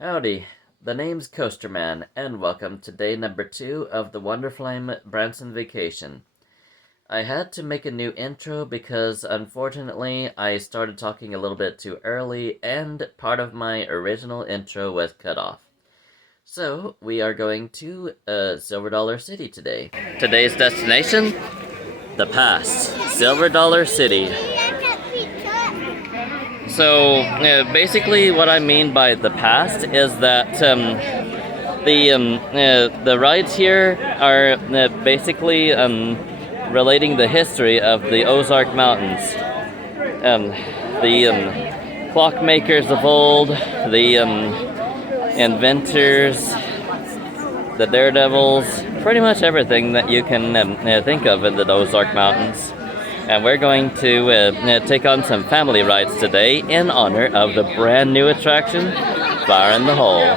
Howdy, the name's Coasterman, and welcome to day number 2 of the WonderFlame Branson vacation. I had to make a new intro because, unfortunately, I started talking a little bit too early, and part of my original intro was cut off. So, we are going to Silver Dollar City today. Today's destination? The past. Silver Dollar City. So, basically what I mean by the past is that the rides here are basically relating the history of the Ozark Mountains. The clockmakers of old, the inventors, the daredevils, pretty much everything that you can think of in the Ozark Mountains. And we're going to take on some family rides today in honor of the brand new attraction, Fire in the Hole.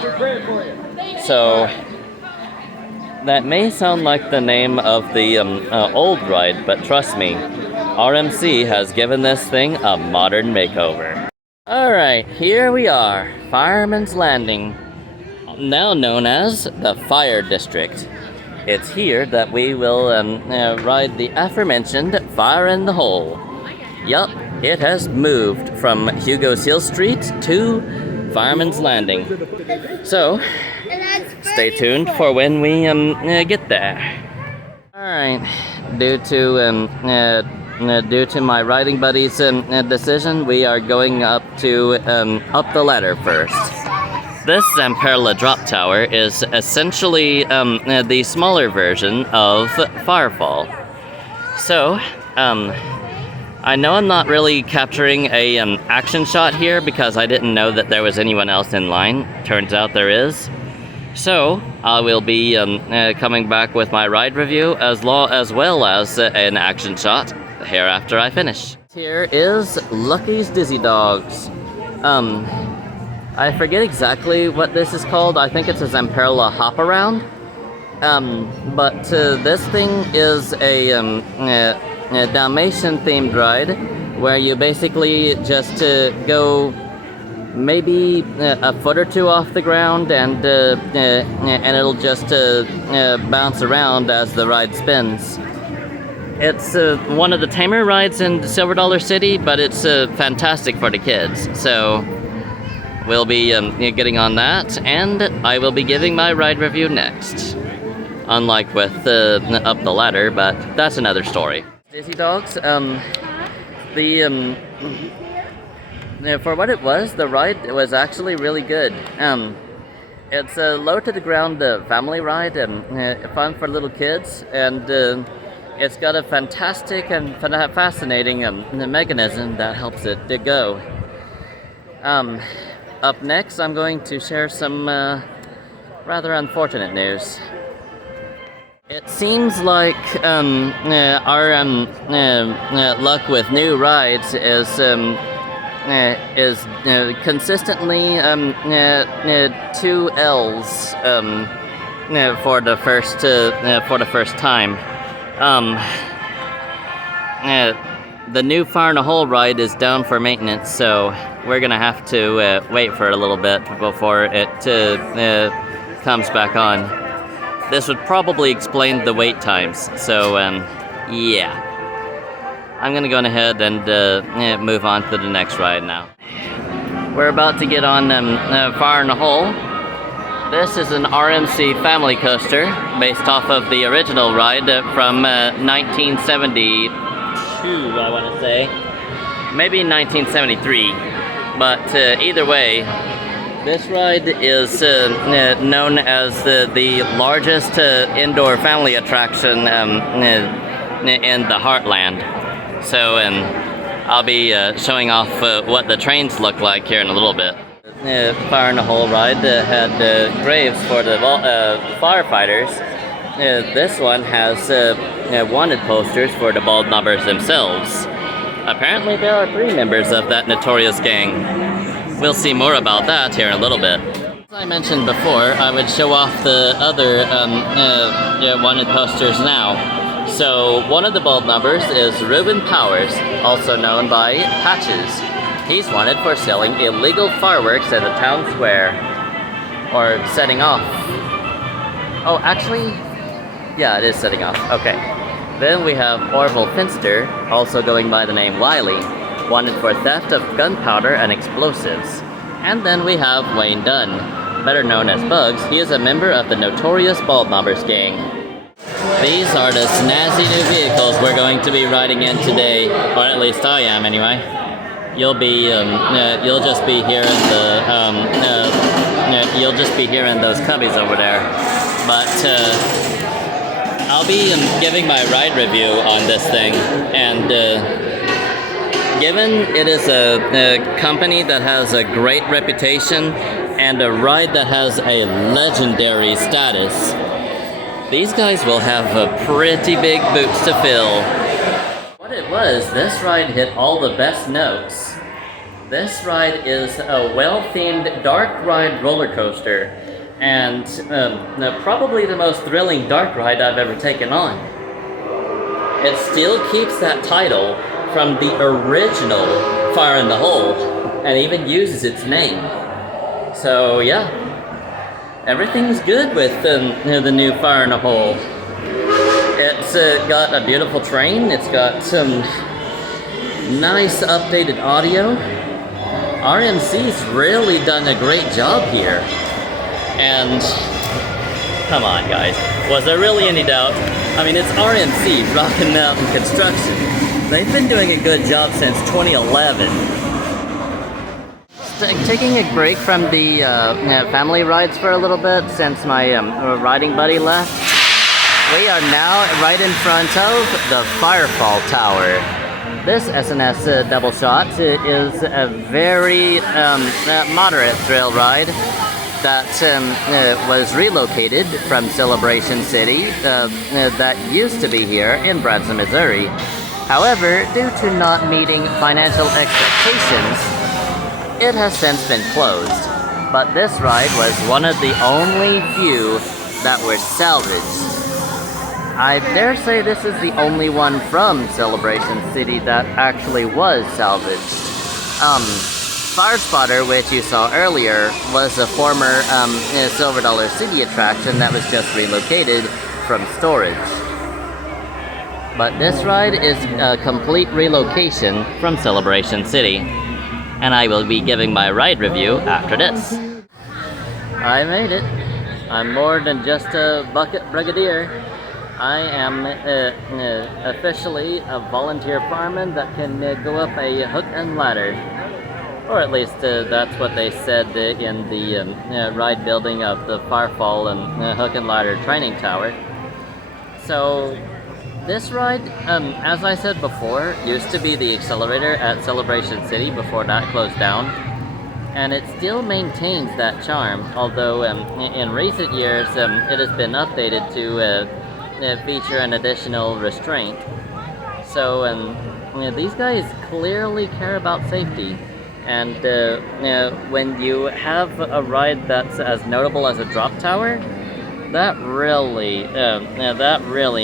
So, that may sound like the name of the old ride, but trust me, RMC has given this thing a modern makeover. Alright, here we are, Fireman's Landing, now known as the Fire District. It's here that we will ride the aforementioned Fire in the Hole. Yup, it has moved from Hugo's Hill Street to Fireman's Landing. So, stay tuned for when we get there. Alright, due to my riding buddy's decision, we are going up the ladder first. This Zamperla drop tower is essentially the smaller version of Firefall. So, I know I'm not really capturing a action shot here because I didn't know that there was anyone else in line. Turns out there is. So, I will be coming back with my ride review as well as an action shot here after I finish. Here is Lucky's Dizzy Dogs. I forget exactly what this is called. I think it's a Zamperla hop around. But this thing is a Dalmatian themed ride where you basically just go maybe a foot or two off the ground and it'll just bounce around as the ride spins. It's one of the tamer rides in Silver Dollar City, but it's fantastic for the kids. So we'll be getting on that, and I will be giving my ride review next. Unlike with Up the Ladder, but that's another story. Dizzy Dogs, for what it was, the ride was actually really good. It's a low to the ground family ride and fun for little kids, and it's got a fantastic and fascinating mechanism that helps it to go. Up next, I'm going to share some rather unfortunate news. It seems like our luck with new rides is consistently 2 L's for the first time. The new Fire in a Hole ride is down for maintenance, so we're gonna have to wait for a little bit before it comes back on. This would probably explain the wait times, so yeah. I'm gonna go ahead and move on to the next ride now. We're about to get on Fire in a Hole. This is an RMC family coaster based off of the original ride from 1972, I want to say. Maybe 1973. But either way, this ride is known as the largest indoor family attraction in the Heartland. So I'll be showing off what the trains look like here in a little bit. Fire in the Hole ride had graves for the firefighters. This one has wanted posters for the bald knobbers themselves. Apparently there are 3 members of that notorious gang. We'll see more about that here in a little bit. As I mentioned before, I would show off the other wanted posters now. So one of the bald knobbers is Reuben Powers, also known by Patches. He's wanted for selling illegal fireworks at the town square. or setting off. Oh, actually, yeah, it is setting off. Okay. Then we have Orville Finster, also going by the name Wiley, wanted for theft of gunpowder and explosives. And then we have Wayne Dunn, better known as Bugs. He is a member of the notorious Bald Mobbers gang. These are the snazzy new vehicles we're going to be riding in today, or at least I am anyway. You'll just be hearing you'll just be hearing those cubbies over there. But I'll be giving my ride review on this thing, and given it is a company that has a great reputation and a ride that has a legendary status, these guys will have a pretty big boots to fill. What it was, this ride hit all the best notes. This ride is a well-themed dark ride roller coaster, and probably the most thrilling dark ride I've ever taken on. It still keeps that title from the original Fire in the Hole, and even uses its name. So yeah, everything's good with the new Fire in the Hole. It's got a beautiful train, it's got some nice updated audio. RMC's really done a great job here. And come on guys, was there really any doubt? I mean, it's RMC, Rocky Mountain Construction. They've been doing a good job since 2011. Taking a break from the family rides for a little bit since my riding buddy left. We are now right in front of the Firefall Tower. This SNS double shot is a very moderate thrill ride that was relocated from Celebration City that used to be here in Branson, Missouri. However, due to not meeting financial expectations, it has since been closed. But this ride was one of the only few that were salvaged. I dare say this is the only one from Celebration City that actually was salvaged. Fire Spotter, which you saw earlier, was a former Silver Dollar City attraction that was just relocated from storage. But this ride is a complete relocation from Celebration City, and I will be giving my ride review after this. I made it. I'm more than just a bucket brigadier. I am officially a volunteer fireman that can go up a hook and ladder. Or at least that's what they said in the ride building of the Firefall and Hook and Ladder Training Tower. So this ride, as I said before, used to be the accelerator at Celebration City before that closed down. And it still maintains that charm, although in recent years it has been updated to feature an additional restraint. So these guys clearly care about safety. And when you have a ride that's as notable as a drop tower, that really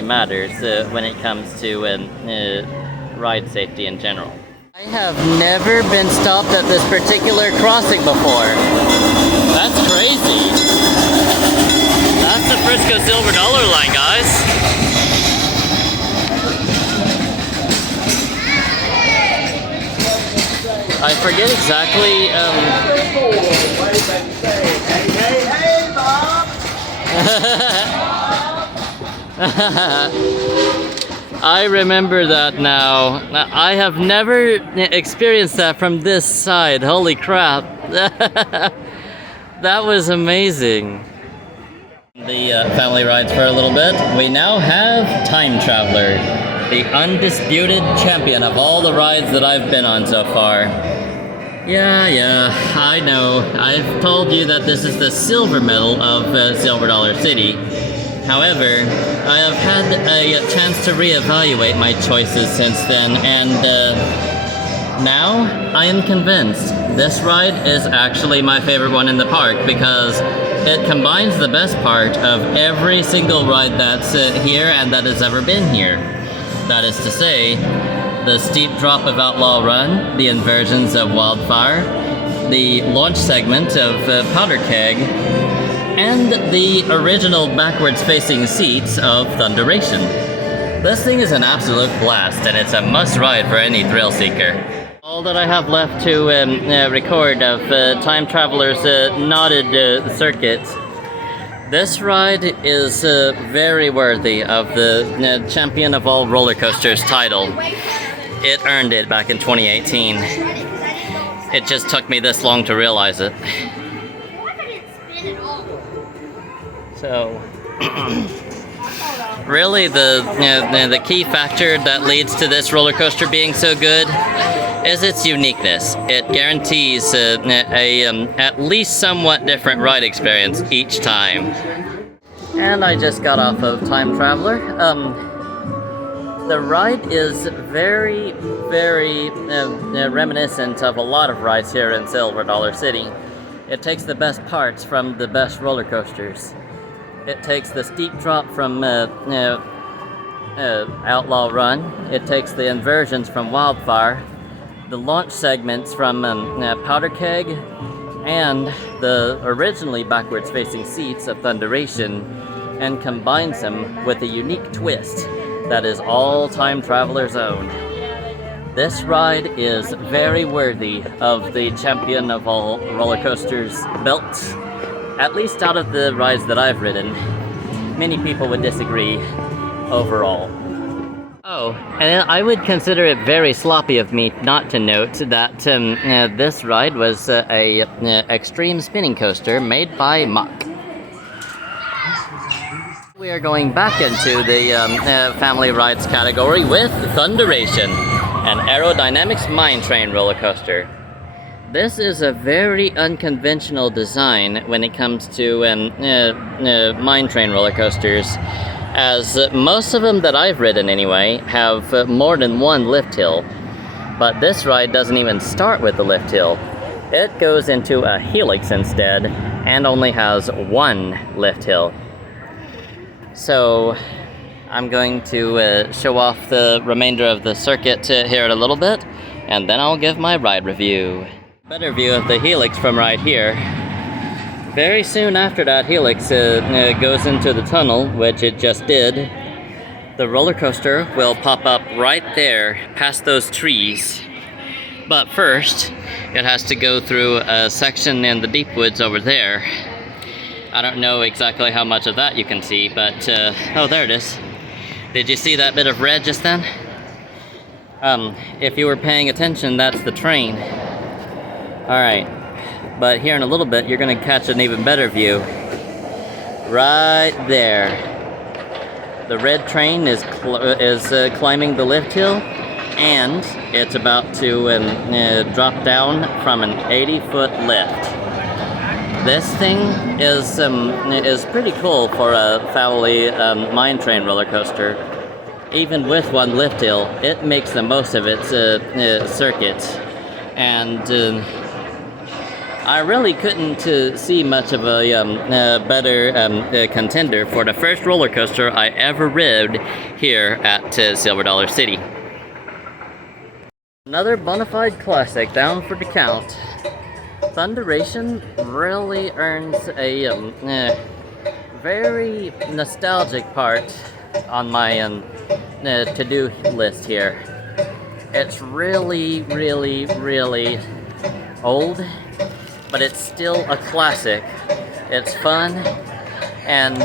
matters when it comes to ride safety in general. I have never been stopped at this particular crossing before. That's crazy. That's the Frisco Silver Dollar line, guys. I forget exactly, Hey, Bob! I remember that now. I have never experienced that from this side. Holy crap. That was amazing. The family rides for a little bit. We now have Time Traveler, the undisputed champion of all the rides that I've been on so far. Yeah, I know. I've told you that this is the silver medal of Silver Dollar City. However, I have had a chance to reevaluate my choices since then, and now I am convinced this ride is actually my favorite one in the park because it combines the best part of every single ride that's here and that has ever been here. That is to say, the steep drop of Outlaw Run, the inversions of Wildfire, the launch segment of Powder Keg, and the original backwards facing seats of Thunderation. This thing is an absolute blast, and it's a must ride for any thrill seeker. All that I have left to record of Time Traveler's knotted circuits. This ride is very worthy of the Champion of All Roller Coasters title. It earned it back in 2018. It just took me this long to realize it. So, really the key factor that leads to this roller coaster being so good is its uniqueness. It guarantees at least somewhat different ride experience each time. And I just got off of Time Traveler. The ride is very, very reminiscent of a lot of rides here in Silver Dollar City. It takes the best parts from the best roller coasters. It takes the steep drop from Outlaw Run. It takes the inversions from Wildfire, the launch segments from Powder Keg, and the originally backwards facing seats of Thunderation, and combines them with a unique twist that is all Time Traveler's own. This ride is very worthy of the Champion of All Roller Coasters belt, at least out of the rides that I've ridden. Many people would disagree overall. Oh, and I would consider it very sloppy of me not to note that this ride was a extreme spinning coaster made by Mach. We are going back into the family rides category with Thunderation, an aerodynamics mine train roller coaster. This is a very unconventional design when it comes to mine train roller coasters, as most of them that I've ridden anyway have more than one lift hill. But this ride doesn't even start with the lift hill. It goes into a helix instead and only has one lift hill. So I'm going to show off the remainder of the circuit here in a little bit, and then I'll give my ride review. Better view of the helix from right here. Very soon after that helix goes into the tunnel, which it just did, the roller coaster will pop up right there past those trees. But first, it has to go through a section in the deep woods over there. I don't know exactly how much of that you can see, but oh, there it is. Did you see that bit of red just then? If you were paying attention, that's the train. Alright, but here in a little bit, you're gonna catch an even better view. Right there. The red train is climbing the lift hill, and it's about to drop down from an 80-foot lift. This thing is pretty cool for a family mine train roller coaster. Even with one lift hill, it makes the most of its circuit, and I really couldn't see much of a better contender for the first roller coaster I ever rode here at Silver Dollar City. Another bona fide classic down for the count. Thunderation really earns a very nostalgic part on my to-do list here. It's really, really, really old, but it's still a classic. It's fun, and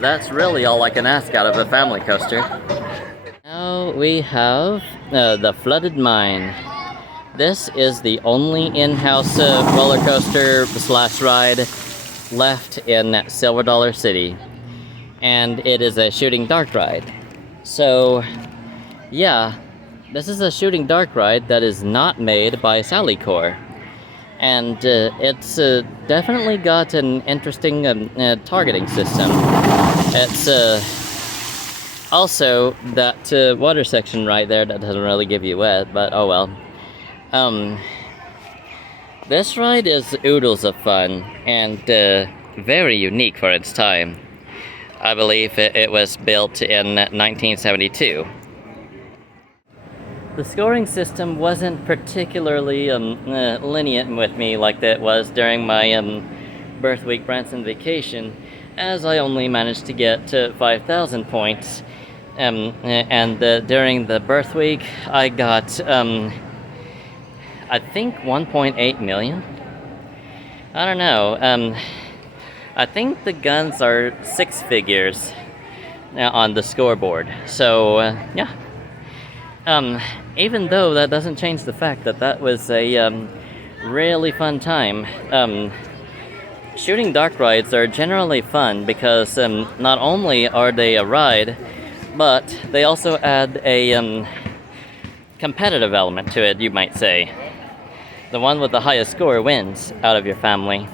that's really all I can ask out of a family coaster. Now we have the Flooded Mine. This is the only in-house roller coaster / ride left in Silver Dollar City, and it is a shooting dark ride. So yeah, this is a shooting dark ride that is not made by Salicor, and it's definitely got an interesting targeting system. It's also that water section right there that doesn't really give you wet, but oh well. This ride is oodles of fun and very unique for its time. I believe it was built in 1972. The scoring system wasn't particularly lenient with me like that was during my birth week Branson vacation, as I only managed to get to 5,000 points. And during the birth week, I got, I think 1.8 million? I don't know. I think the guns are 6 figures on the scoreboard. So, yeah. Even though that doesn't change the fact that that was a really fun time. Shooting dark rides are generally fun because not only are they a ride, but they also add a competitive element to it, you might say. The one with the highest score wins out of your family.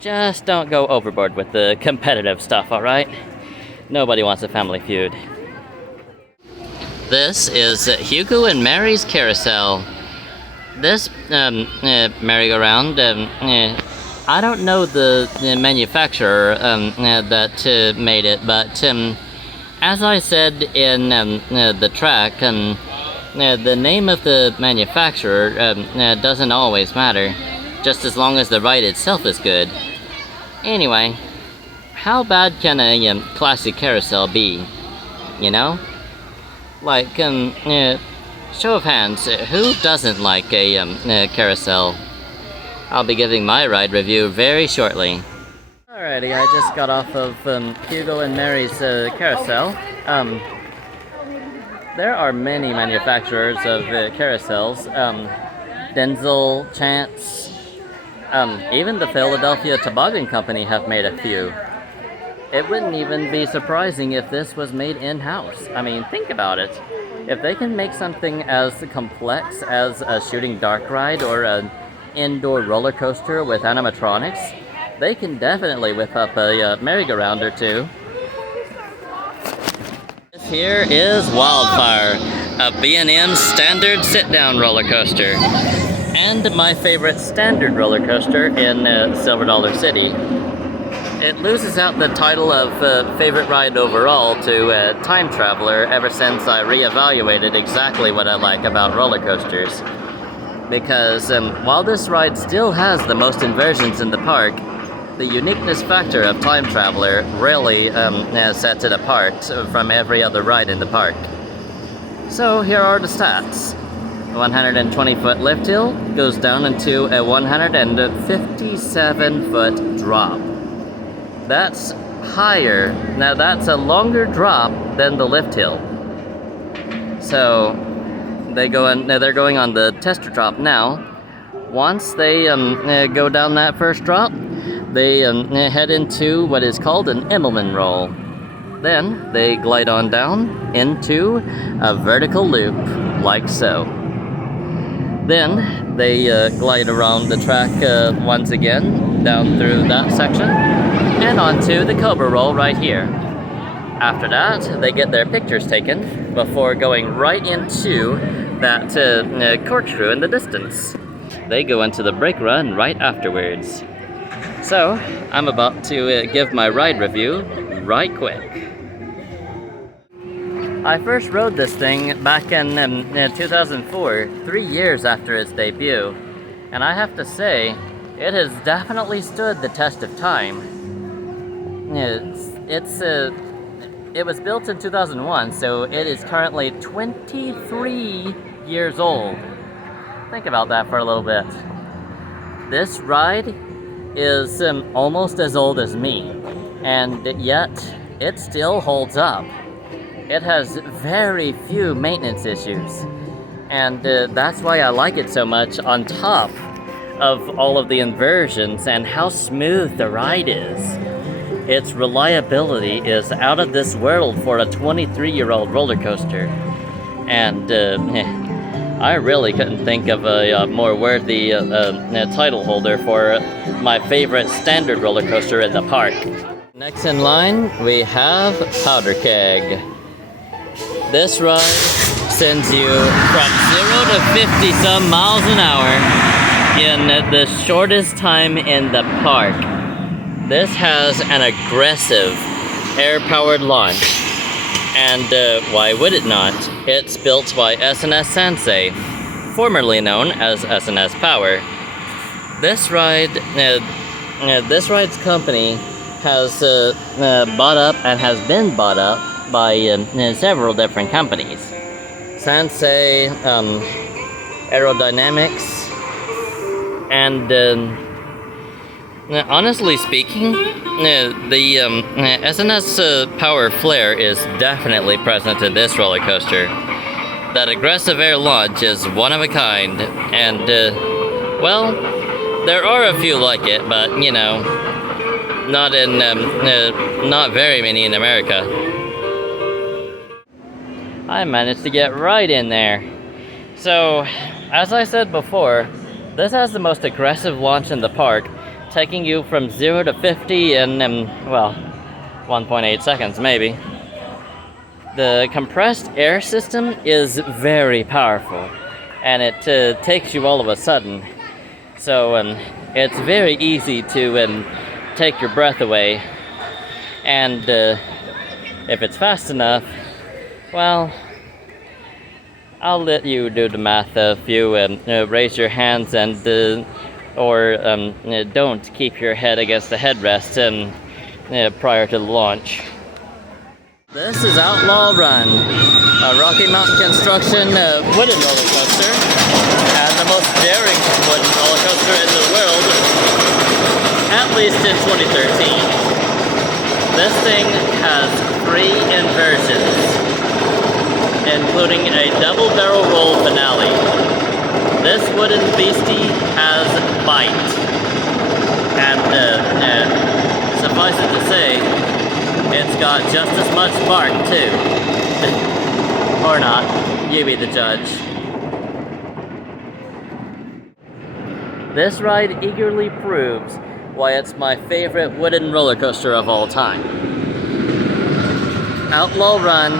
Just don't go overboard with the competitive stuff, alright? Nobody wants a family feud. This is Hugo and Mary's Carousel. This merry-go-round, I don't know the manufacturer that made it, but as I said in the track, the name of the manufacturer doesn't always matter, just as long as the ride itself is good. Anyway, how bad can a classic carousel be? You know? Like, show of hands, who doesn't like a carousel? I'll be giving my ride review very shortly. Alrighty, I just got off of Hugo and Mary's carousel. There are many manufacturers of carousels. Denzel, Chance, even the Philadelphia Toboggan Company have made a few. It wouldn't even be surprising if this was made in-house. I mean, think about it. If they can make something as complex as a shooting dark ride or an indoor roller coaster with animatronics, they can definitely whip up a merry-go-round or two. This here is Wildfire, a B&M standard sit-down roller coaster, and my favorite standard roller coaster in Silver Dollar City. It loses out the title of favorite ride overall to Time Traveler ever since I reevaluated exactly what I like about roller coasters. Because while this ride still has the most inversions in the park, the uniqueness factor of Time Traveler really sets it apart from every other ride in the park. So here are the stats. 120-foot lift hill goes down into a 157-foot drop. That's higher. Now that's a longer drop than the lift hill. So they're going on the tester drop now. Once they go down that first drop, they head into what is called an Immelman roll. Then they glide on down into a vertical loop, like so. Then they glide around the track once again, down through that section, and onto the Cobra roll right here. After that, they get their pictures taken before going right into that corkscrew in the distance. They go into the brake run right afterwards. So, I'm about to give my ride review right quick. I first rode this thing back in 2004, 3 years after its debut, and I have to say, it has definitely stood the test of time. It was built in 2001, so it is currently 23 years old. Think about that for a little bit. This ride is almost as old as me, and yet it still holds up. It has very few maintenance issues, and that's why I like it so much, on top of all of the inversions and how smooth the ride is. Its reliability is out of this world for a 23-year-old roller coaster, and I really couldn't think of a more worthy title holder for my favorite standard roller coaster in the park. Next in line, we have Powder Keg. This ride sends you from 0 to 50 some miles an hour in the shortest time in the park. This has an aggressive air-powered launch, and why would it not? It's built by S&S Sansei, formerly known as S&S Power. This ride this ride's company has bought up and has been bought up by several different companies. Sensei, Aerodynamics, and honestly speaking, the SNS Power Flare is definitely present in this roller coaster. That aggressive air launch is one of a kind, and well, there are a few like it, but you know, not very many in America. I managed to get right in there. So, as I said before, this has the most aggressive launch in the park, taking you from 0 to 50 in, well, 1.8 seconds maybe. The compressed air system is very powerful, and it takes you all of a sudden. So, it's very easy to take your breath away, and if it's fast enough, well, I'll let you do the math if you raise your hands and or don't keep your head against the headrest prior to the launch. This is Outlaw Run, a Rocky Mountain construction wooden roller coaster, and the most daring wooden roller coaster in the world, at least in 2013. This thing has 3 inversions, including a double barrel roll finale. This wooden beastie has bite, and suffice it to say, it's got just as much bark too. Or not, you be the judge. This ride eagerly proves why it's my favorite wooden roller coaster of all time. Outlaw Run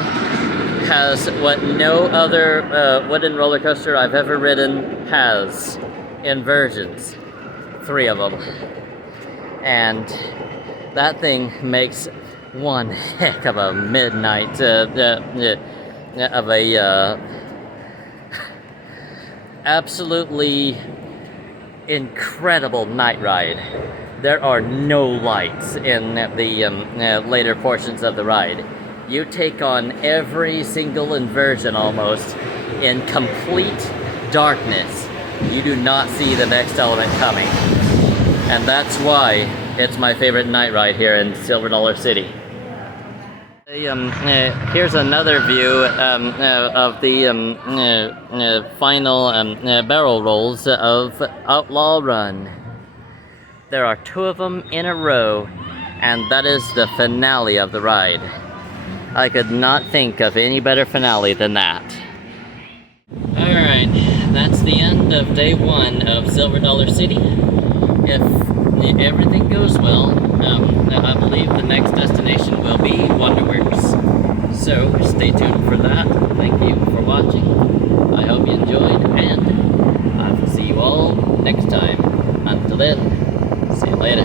has what no other wooden roller coaster I've ever ridden has. Inversions. 3 of them. And that thing makes one heck of a midnight absolutely incredible night ride. There are no lights in the later portions of the ride. You take on every single inversion almost in complete darkness. You do not see the next element coming. And that's why it's my favorite night ride here in Silver Dollar City. Here's another view of the final barrel rolls of Outlaw Run. There are 2 of them in a row, and that is the finale of the ride. I could not think of any better finale than that. Alright, that's the end of day 1 of Silver Dollar City. If everything goes well, I believe the next destination will be Wonderworks. So, stay tuned for that. Thank you for watching. I hope you enjoyed, and I will see you all next time. Until then, see you later.